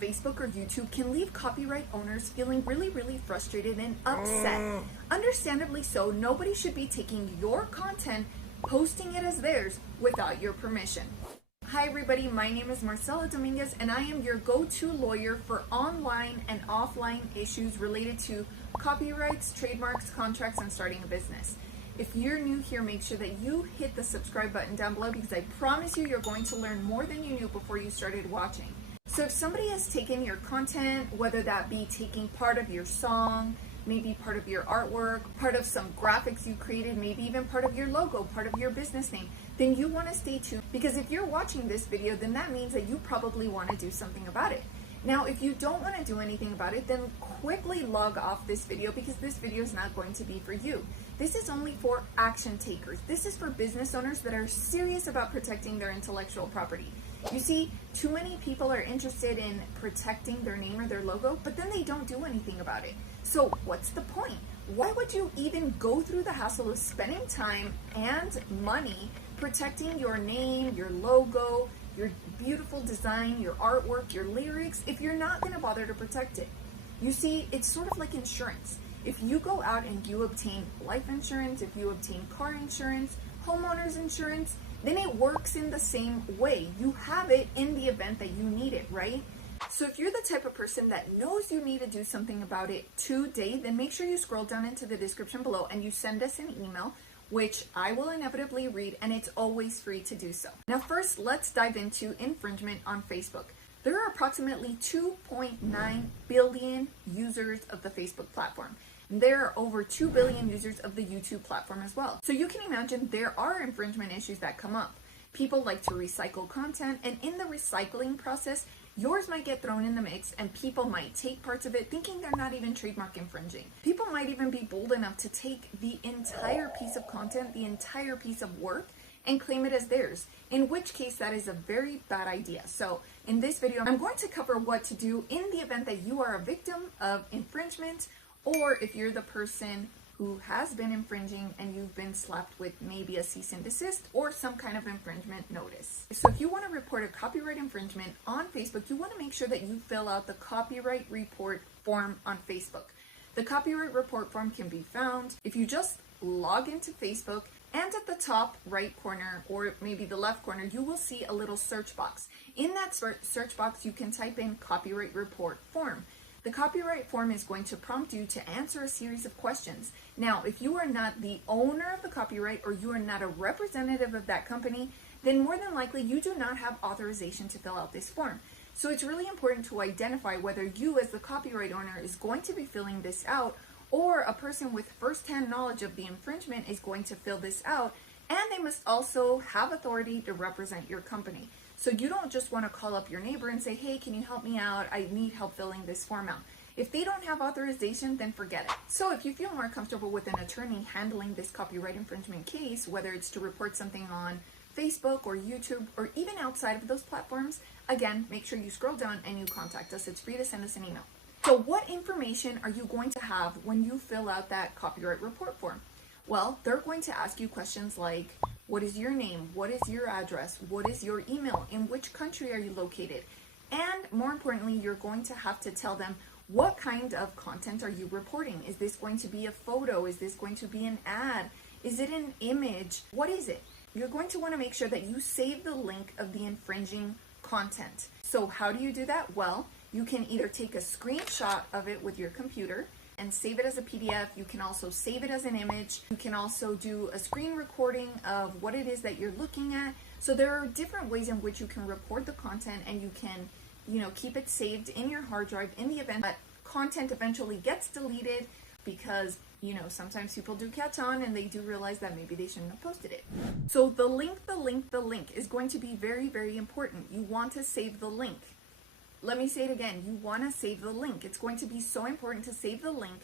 Facebook or YouTube can leave copyright owners feeling really frustrated and upset. Understandably so, nobody should be taking your content, posting it as theirs without your permission. Hi everybody, my name is Marcella Dominguez and I am your go-to lawyer for online and offline issues related to copyrights, trademarks, contracts, and starting a business. If you're new here, make sure that you hit the subscribe button down below because I promise you're going to learn more than you knew before you started watching. So if somebody has taken your content, whether that be taking part of your song, maybe part of your artwork, part of some graphics you created, maybe even part of your logo, part of your business name, then you want to stay tuned, because if you're watching this video, then that means that you probably want to do something about it. Now, if you don't want to do anything about it, then quickly log off this video because this video is not going to be for you. This is only for action takers. This is for business owners that are serious about protecting their intellectual property. You see, too many people are interested in protecting their name or their logo, but then they don't do anything about it. So what's the point? Why would you even go through the hassle of spending time and money protecting your name, your logo, your beautiful design, your artwork, your lyrics, if you're not going to bother to protect it? You see, it's sort of like insurance. If you go out and you obtain life insurance, if you obtain car insurance, homeowners insurance, then it works in the same way. You have it in the event that you need it, right? So if you're the type of person that knows you need to do something about it today, then make sure you scroll down into the description below and you send us an email, which I will inevitably read, and it's always free to do so. Now first, let's dive into infringement on Facebook. There are approximately 2.9 billion users of the Facebook platform. And there are over 2 billion users of the YouTube platform as well. So you can imagine there are infringement issues that come up. People like to recycle content, and in the recycling process, yours might get thrown in the mix and people might take parts of it thinking they're not even trademark infringing. People might even be bold enough to take the entire piece of content, the entire piece of work, and claim it as theirs, in which case that is a very bad idea. So in this video, I'm going to cover what to do in the event that you are a victim of infringement, or if you're the person who has been infringing and you've been slapped with maybe a cease and desist or some kind of infringement notice. So if you want to report a copyright infringement on Facebook, you want to make sure that you fill out the copyright report form on Facebook. The copyright report form can be found if you just log into Facebook, and at the top right corner or maybe the left corner, you will see a little search box. In that search box, you can type in copyright report form. The copyright form is going to prompt you to answer a series of questions. Now, if you are not the owner of the copyright or you are not a representative of that company, then more than likely you do not have authorization to fill out this form. So it's really important to identify whether you as the copyright owner is going to be filling this out, or a person with first-hand knowledge of the infringement is going to fill this out, and they must also have authority to represent your company. So you don't just want to call up your neighbor and say, hey, can you help me out? I need help filling this form out. If they don't have authorization, then forget it. So if you feel more comfortable with an attorney handling this copyright infringement case, whether it's to report something on Facebook or YouTube or even outside of those platforms, again, make sure you scroll down and you contact us. It's free to send us an email. So what information are you going to have when you fill out that copyright report form? Well, they're going to ask you questions like, what is your name? What is your address? What is your email? In which country are you located? And more importantly, you're going to have to tell them, what kind of content are you reporting? Is this going to be a photo? Is this going to be an ad? Is it an image? What is it? You're going to want to make sure that you save the link of the infringing content. So how do you do that? Well, you can either take a screenshot of it with your computer and save it as a PDF. You can also save it as an image. You can also do a screen recording of what it is that you're looking at. So there are different ways in which you can record the content, and you can, keep it saved in your hard drive in the event that content eventually gets deleted, because sometimes people do catch on and they do realize that maybe they shouldn't have posted it. So the link is going to be very important. You want to save the link. Let me say it again. You want to save the link. It's going to be so important to save the link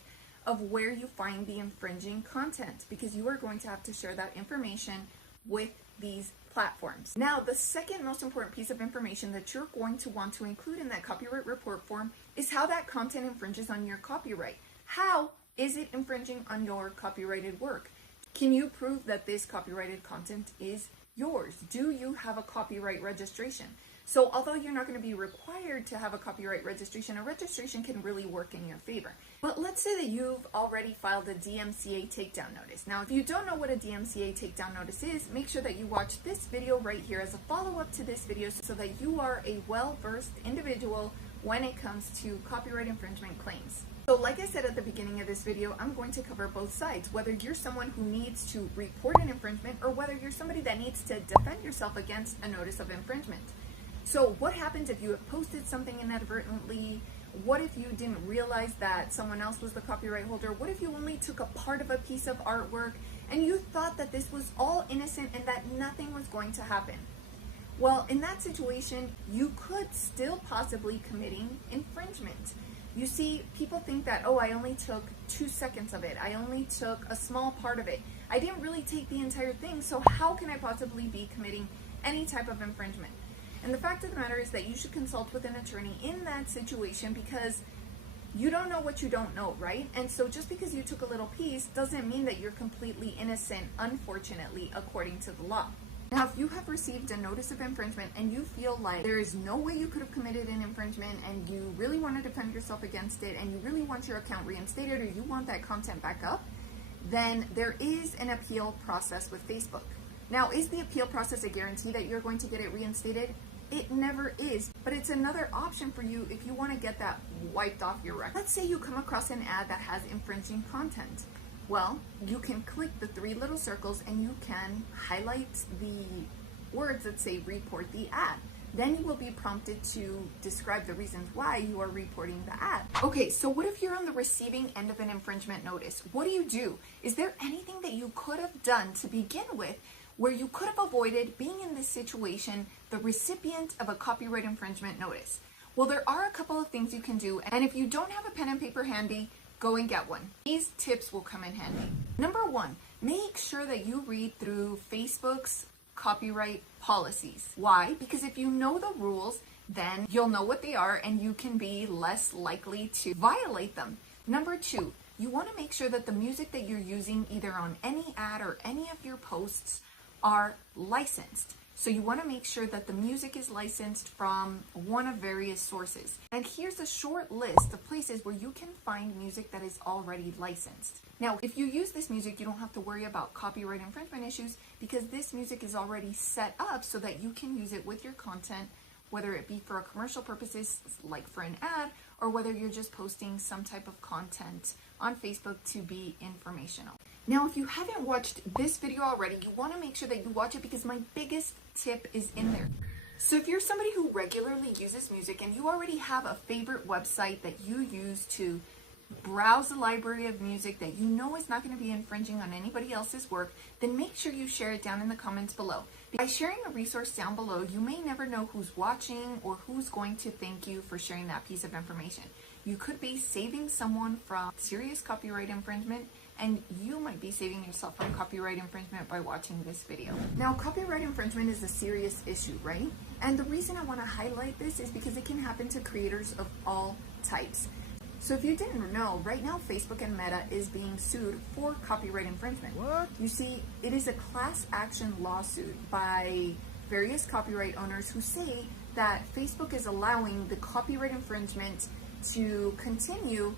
of where you find the infringing content, because you are going to have to share that information with these platforms. Now, the second most important piece of information that you're going to want to include in that copyright report form is how that content infringes on your copyright. How is it infringing on your copyrighted work? Can you prove that this copyrighted content is yours? Do you have a copyright registration? So although you're not going to be required to have a copyright registration, a registration can really work in your favor. But let's say that you've already filed a DMCA takedown notice. Now, if you don't know what a DMCA takedown notice is, make sure that you watch this video right here as a follow-up to this video so that you are a well-versed individual when it comes to copyright infringement claims. So like I said at the beginning of this video, I'm going to cover both sides, whether you're someone who needs to report an infringement or whether you're somebody that needs to defend yourself against a notice of infringement. So what happens if you have posted something inadvertently? What if you didn't realize that someone else was the copyright holder? What if you only took a part of a piece of artwork and you thought that this was all innocent and that nothing was going to happen? Well, in that situation, you could still possibly committing infringement. You see, people think that, oh, I only took 2 seconds of it. I only took a small part of it. I didn't really take the entire thing, so how can I possibly be committing any type of infringement? And the fact of the matter is that you should consult with an attorney in that situation because you don't know what you don't know, right? And so just because you took a little piece doesn't mean that you're completely innocent, unfortunately, according to the law. Now, if you have received a notice of infringement and you feel like there is no way you could have committed an infringement and you really want to defend yourself against it and you really want your account reinstated or you want that content back up, then there is an appeal process with Facebook. Now, is the appeal process a guarantee that you're going to get it reinstated? It never is, but it's another option for you if you want to get that wiped off your record. Let's say you come across an ad that has infringing content. Well, you can click the 3 little circles and you can highlight the words that say report the ad. Then you will be prompted to describe the reasons why you are reporting the ad. Okay, so what if you're on the receiving end of an infringement notice? What do? Is there anything that you could have done to begin with where you could have avoided being in this situation, the recipient of a copyright infringement notice? Well, there are a couple of things you can do, and if you don't have a pen and paper handy, go and get one. These tips will come in handy. Number 1, make sure that you read through Facebook's copyright policies. Why? Because if you know the rules, then you'll know what they are and you can be less likely to violate them. Number 2, you want to make sure that the music that you're using either on any ad or any of your posts are licensed. So you want to make sure that the music is licensed from one of various sources. And here's a short list of places where you can find music that is already licensed. Now, if you use this music, you don't have to worry about copyright infringement issues because this music is already set up so that you can use it with your content, whether it be for commercial purposes, like for an ad, or whether you're just posting some type of content on Facebook to be informational. Now, if you haven't watched this video already, you want to make sure that you watch it because my biggest tip is in there. So if you're somebody who regularly uses music and you already have a favorite website that you use to browse a library of music that you know is not going to be infringing on anybody else's work, then make sure you share it down in the comments below. By sharing a resource down below, you may never know who's watching or who's going to thank you for sharing that piece of information. You could be saving someone from serious copyright infringement, and you might be saving yourself from copyright infringement by watching this video. Now, copyright infringement is a serious issue, right? And the reason I want to highlight this is because it can happen to creators of all types. So if you didn't know, right now Facebook and Meta is being sued for copyright infringement. What? You see, it is a class action lawsuit by various copyright owners who say that Facebook is allowing the copyright infringement to continue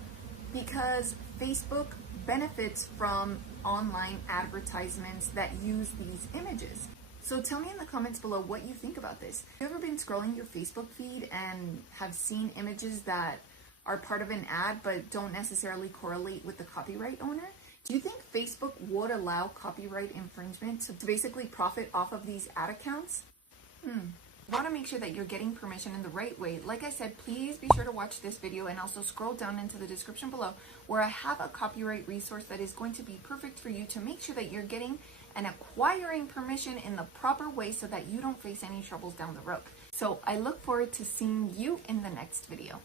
because Facebook benefits from online advertisements that use these images. So tell me in the comments below what you think about this. Have you ever been scrolling your Facebook feed and have seen images that are part of an ad but don't necessarily correlate with the copyright owner? Do you think Facebook would allow copyright infringement to basically profit off of these ad accounts? Want to make sure that you're getting permission in the right way. Like I said, please be sure to watch this video and also scroll down into the description below where I have a copyright resource that is going to be perfect for you to make sure that you're getting and acquiring permission in the proper way so that you don't face any troubles down the road. So I look forward to seeing you in the next video.